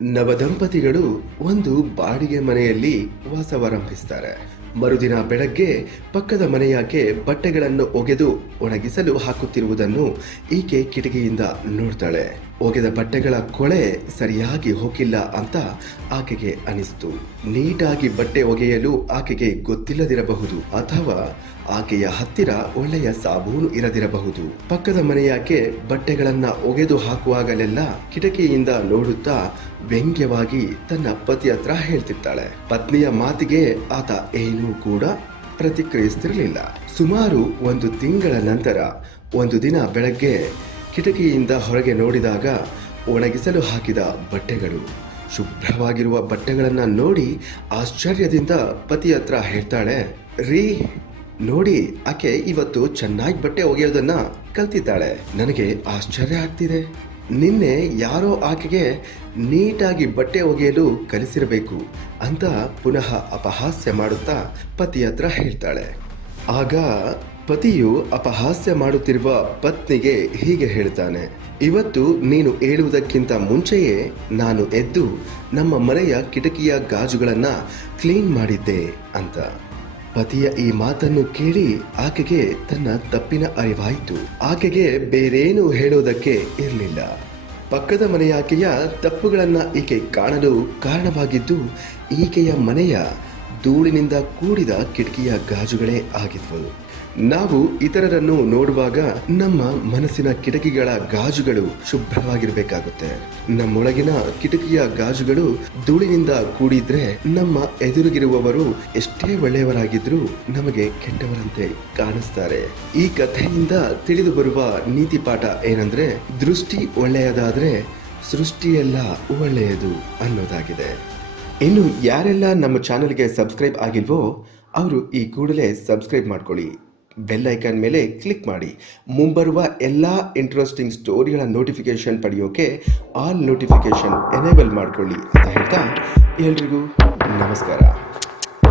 ನವದಂಪತಿಗಳು ಒಂದು ಬಾಡಿಗೆ ಮನೆಯಲ್ಲಿ ವಾಸವಾರಂಭಿಸ್ತಾರೆ. ಮರುದಿನ ಬೆಳಗ್ಗೆ ಪಕ್ಕದ ಮನೆಯಾಕೆ ಬಟ್ಟೆಗಳನ್ನು ಒಗೆದು ಒಣಗಿಸಲು ಹಾಕುತ್ತಿರುವುದನ್ನು ಈಕೆ ಕಿಟಕಿಯಿಂದ ನೋಡ್ತಾಳೆ. ಒಗೆದ ಬಟ್ಟೆಗಳ ಕೊಳೆ ಸರಿಯಾಗಿ ಹೋಗಿಲ್ಲ ಅಂತ ಆಕೆಗೆ ಅನಿಸ್ತು. ನೀಟಾಗಿ ಬಟ್ಟೆ ಒಗೆಯಲು ಆಕೆಗೆ ಗೊತ್ತಿಲ್ಲದಿರಬಹುದು, ಅಥವಾ ಆಕೆಯ ಹತ್ತಿರ ಒಳ್ಳೆಯ ಸಾಬೂನು ಇರದಿರಬಹುದು. ಪಕ್ಕದ ಮನೆಯಾಕೆ ಬಟ್ಟೆಗಳನ್ನ ಒಗೆದು ಹಾಕುವಾಗಲೆಲ್ಲ ಕಿಟಕಿಯಿಂದ ನೋಡುತ್ತಾ ವ್ಯಂಗ್ಯವಾಗಿ ತನ್ನ ಪತಿ ಹತ್ರ ಹೇಳ್ತಿರ್ತಾಳೆ. ಪತ್ನಿಯ ಮಾತಿಗೆ ಆತ ಏನೂ ಕೂಡ ಪ್ರತಿಕ್ರಿಯಿಸ್ತಿರಲಿಲ್ಲ. ಸುಮಾರು 1 ತಿಂಗಳ ನಂತರ ಒಂದು ದಿನ ಬೆಳಗ್ಗೆ ಕಿಟಕಿಯಿಂದ ಹೊರಗೆ ನೋಡಿದಾಗ ಒಣಗಿಸಲು ಹಾಕಿದ ಬಟ್ಟೆಗಳು, ಶುಭ್ರವಾಗಿರುವ ಬಟ್ಟೆಗಳನ್ನ ನೋಡಿ ಆಶ್ಚರ್ಯದಿಂದ ಪತಿ ಹತ್ರ ಹೇಳ್ತಾಳೆ, ರೀ ನೋಡಿ, ಆಕೆ ಇವತ್ತು ಚೆನ್ನಾಗಿ ಬಟ್ಟೆ ಒಗೆಯೋದನ್ನ ಕಲ್ತಿದ್ದಾಳೆ. ನನಗೆ ಆಶ್ಚರ್ಯ ಆಗ್ತಿದೆ. ನಿನ್ನೆ ಯಾರೋ ಆಕೆಗೆ ನೀಟಾಗಿ ಬಟ್ಟೆ ಒಗೆಯಲು ಕಲಿಸಿರಬೇಕು ಅಂತ ಪುನಃ ಅಪಹಾಸ್ಯ ಮಾಡುತ್ತಾ ಪತಿ ಹತ್ರ ಹೇಳ್ತಾಳೆ. ಆಗ ಪತಿಯು ಅಪಹಾಸ್ಯ ಮಾಡುತ್ತಿರುವ ಪತ್ನಿಗೆ ಹೀಗೆ ಹೇಳ್ತಾನೆ, ಇವತ್ತು ನೀನು ಏಳುವುದಕ್ಕಿಂತ ಮುಂಚೆಯೇ ನಾನು ಎದ್ದು ನಮ್ಮ ಮನೆಯ ಕಿಟಕಿಯ ಗಾಜುಗಳನ್ನ ಕ್ಲೀನ್ ಮಾಡಿದ್ದೆ ಅಂತ. ಪತಿಯ ಈ ಮಾತನ್ನು ಕೇಳಿ ಆಕೆಗೆ ತನ್ನ ತಪ್ಪಿನ ಅರಿವಾಯಿತು. ಆಕೆಗೆ ಬೇರೇನು ಹೇಳೋದಕ್ಕೆ ಇರಲಿಲ್ಲ. ಪಕ್ಕದ ಮನೆಯಾಕೆಯ ತಪ್ಪುಗಳನ್ನ ಈಕೆ ಕಾಣಲು ಕಾರಣವಾಗಿದ್ದು ಈಕೆಯ ಮನೆಯ ಧೂಳಿನಿಂದ ಕೂಡಿದ ಕಿಟಕಿಯ ಗಾಜುಗಳೇ ಆಗಿದ್ವು. ನಾವು ಇತರರನ್ನು ನೋಡುವಾಗ ನಮ್ಮ ಮನಸ್ಸಿನ ಕಿಟಕಿಗಳ ಗಾಜುಗಳು ಶುಭ್ರವಾಗಿರ್ಬೇಕಾಗುತ್ತೆ. ನಮ್ಮೊಳಗಿನ ಕಿಟಕಿಯ ಗಾಜುಗಳು ಧೂಳಿನಿಂದ ಕೂಡಿದ್ರೆ ನಮ್ಮ ಎದುರಿಗಿರುವವರು ಎಷ್ಟೇ ಒಳ್ಳೆಯವರಾಗಿದ್ರೂ ನಮಗೆ ಕೆಟ್ಟವರಂತೆ ಕಾಣಿಸ್ತಾರೆ. ಈ ಕಥೆಯಿಂದ ತಿಳಿದು ಬರುವ ನೀತಿ ಪಾಠ ಏನಂದ್ರೆ, ದೃಷ್ಟಿ ಒಳ್ಳೆಯದಾದ್ರೆ ಸೃಷ್ಟಿಯೆಲ್ಲ ಒಳ್ಳೆಯದು ಅನ್ನೋದಾಗಿದೆ. ಇನ್ನು ಯಾರೆಲ್ಲ ನಮ್ಮ ಚಾನೆಲ್ಗೆ ಸಬ್ಸ್ಕ್ರೈಬ್ ಆಗಿಲ್ವೋ ಅವರು ಈ ಕೂಡಲೇ ಸಬ್ಸ್ಕ್ರೈಬ್ ಮಾಡ್ಕೊಳ್ಳಿ. ಬೆಲ್ ಐಕಾನ್ ಮೇಲೆ ಕ್ಲಿಕ್ ಮಾಡಿ. ಮುಂಬರುವ ಎಲ್ಲ ಇಂಟ್ರೆಸ್ಟಿಂಗ್ ಸ್ಟೋರಿಗಳ ನೋಟಿಫಿಕೇಶನ್ ಪಡೆಯೋಕೆ ಆಲ್ ನೋಟಿಫಿಕೇಶನ್ ಎನೇಬಲ್ ಮಾಡ್ಕೊಳ್ಳಿ ಅಂತ ಹೇಳ್ತಾ ಎಲ್ರಿಗೂ ನಮಸ್ಕಾರ.